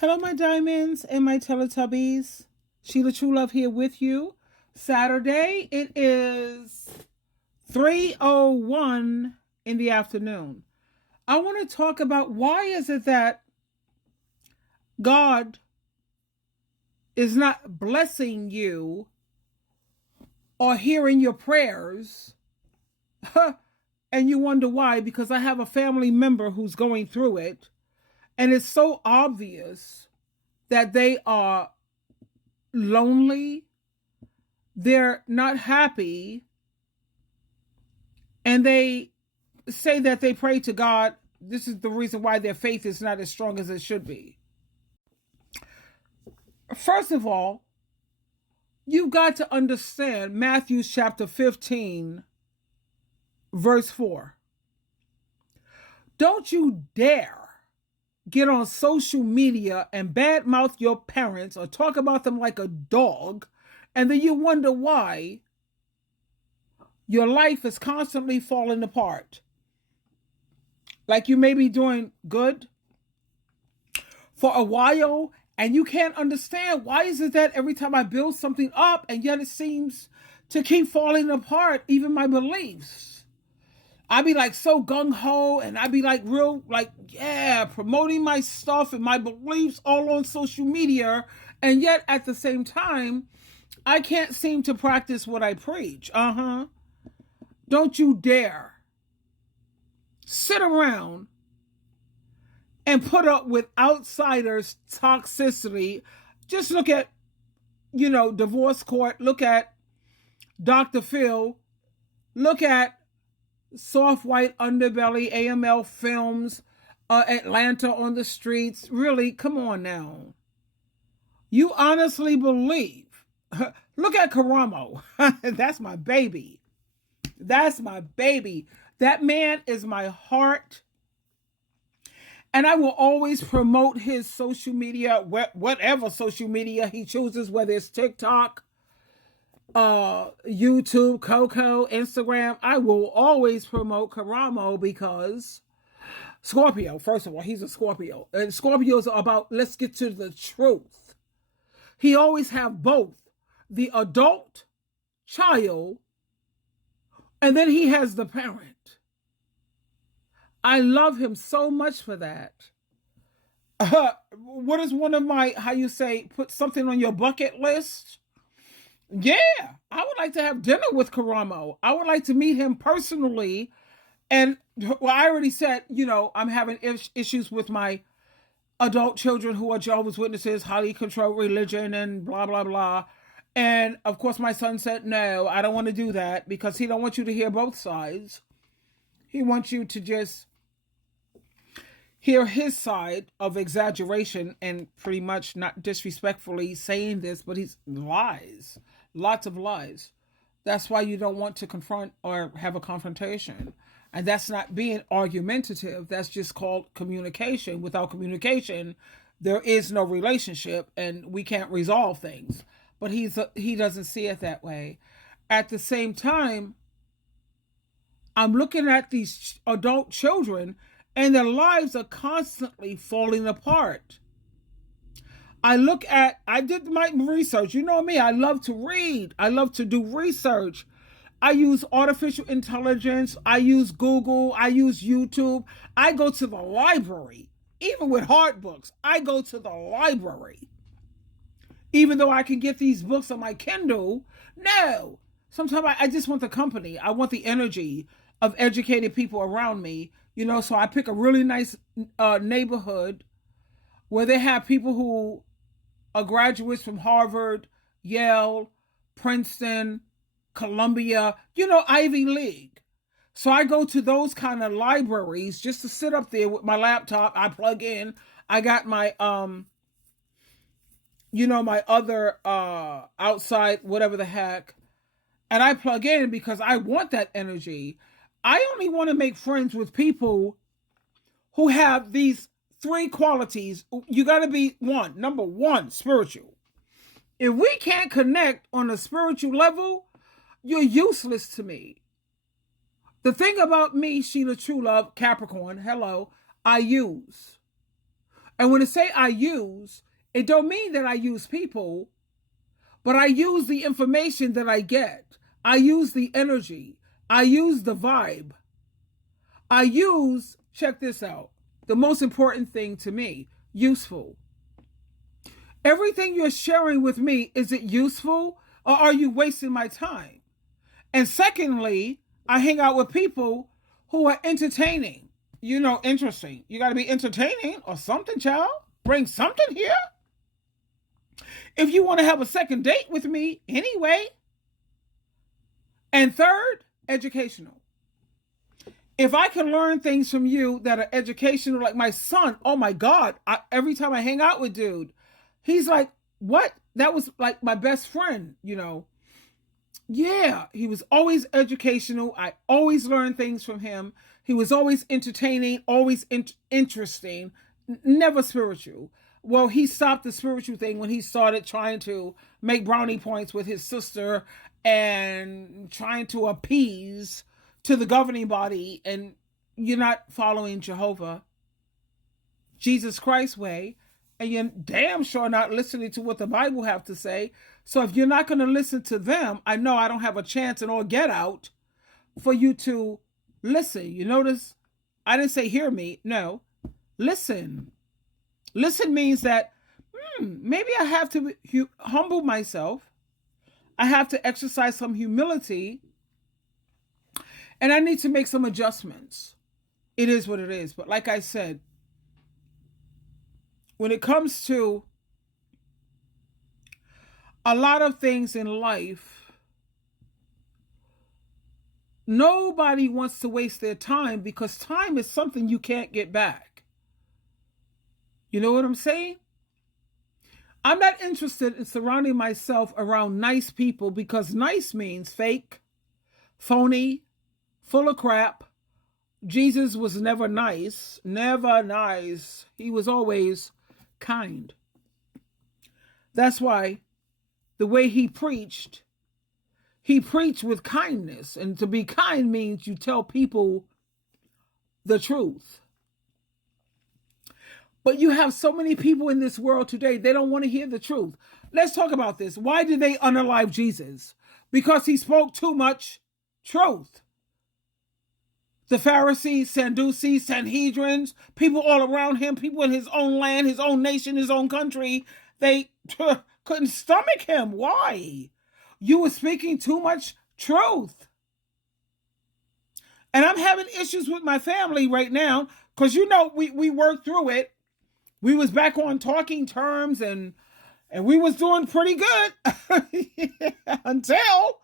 Hello, my diamonds and my Teletubbies. SheilaTruelove here with you. Saturday, it is 3:01 in the afternoon. I want to talk about why is it that God is not blessing you or hearing your prayers. And you wonder why, because I have a family member who's going through it, and it's so obvious that they are lonely, they're not happy, and they say that they pray to God. This is the reason why their faith is not as strong as it should be. First of all, you've got to understand Matthew chapter 15, verse 4. Don't you dare get on social media and badmouth your parents or talk about them like a dog, and then you wonder why your life is constantly falling apart. Like you may be doing good for a while and you can't understand why is it that every time I build something up and yet it seems to keep falling apart, even my beliefs. I'd be like so gung-ho and I'd be like real, like, yeah, promoting my stuff and my beliefs all on social media. And yet at the same time, I can't seem to practice what I preach. Don't you dare sit around and put up with outsiders' toxicity. Just look at, divorce court. Look at Dr. Phil. Look at Soft White Underbelly, AML Films, Atlanta on the Streets. Really, come on now. You honestly believe. Look at Karamo. That's my baby. That's my baby. That man is my heart. And I will always promote his social media, whatever social media he chooses, whether it's TikTok, YouTube, Coco, Instagram. I will always promote Karamo because Scorpio, first of all, he's a Scorpio. And Scorpios are about, let's get to the truth. He always have both the adult child and then he has the parent. I love him so much for that. What is one of my, how you say, put something on your bucket list? Yeah, I would like to have dinner with Karamo. I would like to meet him personally. And well, I already said, I'm having issues with my adult children who are Jehovah's Witnesses, highly controlled religion, and blah, blah, blah. And of course, my son said, no, I don't want to do that because he don't want you to hear both sides. He wants you to just hear his side of exaggeration and pretty much not disrespectfully saying this, but he's lies, lots of lies. That's why you don't want to confront or have a confrontation. And that's not being argumentative. That's just called communication. Without communication, there is no relationship and we can't resolve things. But he doesn't see it that way. At the same time, I'm looking at these adult children and their lives are constantly falling apart. I did my research. You know me, I love to read. I love to do research. I use artificial intelligence. I use Google. I use YouTube. I go to the library. Even with hard books, I go to the library. Even though I can get these books on my Kindle, no. Sometimes I just want the company. I want the energy of educated people around me. So I pick a really nice neighborhood where they have people who are graduates from Harvard, Yale, Princeton, Columbia, Ivy League. So I go to those kind of libraries just to sit up there with my laptop. I plug in. I got my, my other outside, whatever the heck. And I plug in because I want that energy. I only want to make friends with people who have these three qualities. You got to be number one, spiritual. If we can't connect on a spiritual level, you're useless to me. The thing about me, SheilaTruelove, Capricorn, hello, I use. And when I say I use, it don't mean that I use people, but I use the information that I get. I use the energy. I use the vibe. I use, check this out, the most important thing to me, useful. Everything you're sharing with me, is it useful or are you wasting my time? And secondly, I hang out with people who are entertaining, interesting. You got to be entertaining or something, child. Bring something here. If you want to have a second date with me anyway. And third, educational. If I can learn things from you that are educational, like my son, oh my God, every time I hang out with dude, he's like, what? That was like my best friend, Yeah, he was always educational. I always learned things from him. He was always entertaining, always interesting, never spiritual. Well, he stopped the spiritual thing when he started trying to make brownie points with his sister and trying to appease to the governing body, and you're not following Jehovah, Jesus Christ's way, and you're damn sure not listening to what the Bible have to say. So if you're not going to listen to them, I know I don't have a chance and all get out for you to listen. You notice I didn't say hear me. No, listen. Listen means that maybe I have to humble myself. I have to exercise some humility. And I need to make some adjustments. It is what it is. But like I said, when it comes to a lot of things in life, nobody wants to waste their time because time is something you can't get back. You know what I'm saying? I'm not interested in surrounding myself around nice people because nice means fake, phony, full of crap. Jesus was never nice, never nice. He was always kind. That's why the way he preached with kindness. And to be kind means you tell people the truth. But you have so many people in this world today, they don't want to hear the truth. Let's talk about this. Why did they unalive Jesus? Because he spoke too much truth. The Pharisees, Sadducees, Sanhedrins, people all around him, people in his own land, his own nation, his own country, they couldn't stomach him. Why? You were speaking too much truth. And I'm having issues with my family right now because, we worked through it. We was back on talking terms and we was doing pretty good until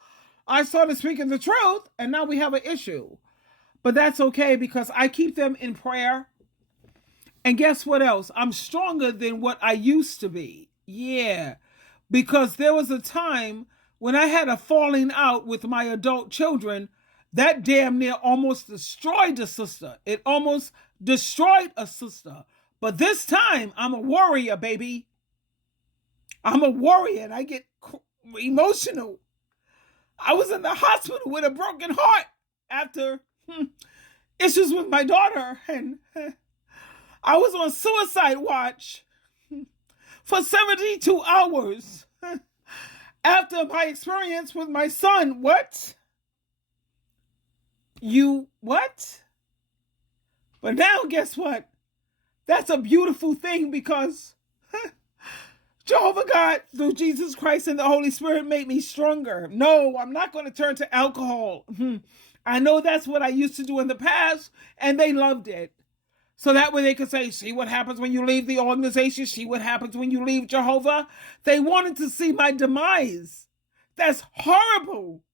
I started speaking the truth. And now we have an issue. But that's okay because I keep them in prayer. And guess what else? I'm stronger than what I used to be. Yeah. Because there was a time when I had a falling out with my adult children that damn near almost destroyed a sister. It almost destroyed a sister. But this time, I'm a warrior, baby. I'm a warrior and I get emotional. I was in the hospital with a broken heart after issues with my daughter, and I was on suicide watch for 72 hours after my experience with my son. What? What? But now guess what? That's a beautiful thing because Jehovah God, through Jesus Christ and the Holy Spirit, made me stronger. No, I'm not going to turn to alcohol. I know that's what I used to do in the past, and they loved it. So that way they could say, see what happens when you leave the organization, see what happens when you leave Jehovah. They wanted to see my demise. That's horrible.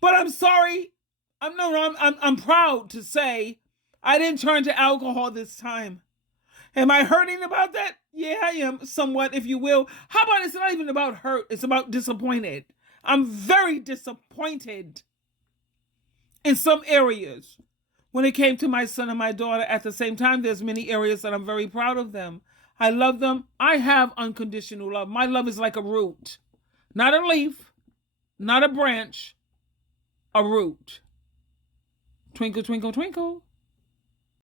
But I'm sorry. I'm proud to say I didn't turn to alcohol this time. Am I hurting about that? Yeah, I am somewhat, if you will. How about it's not even about hurt, it's about disappointed. I'm very disappointed in some areas when it came to my son and my daughter. At the same time, there's many areas that I'm very proud of them. I love them. I have unconditional love. My love is like a root, not a leaf, not a branch, a root. Twinkle, twinkle, twinkle.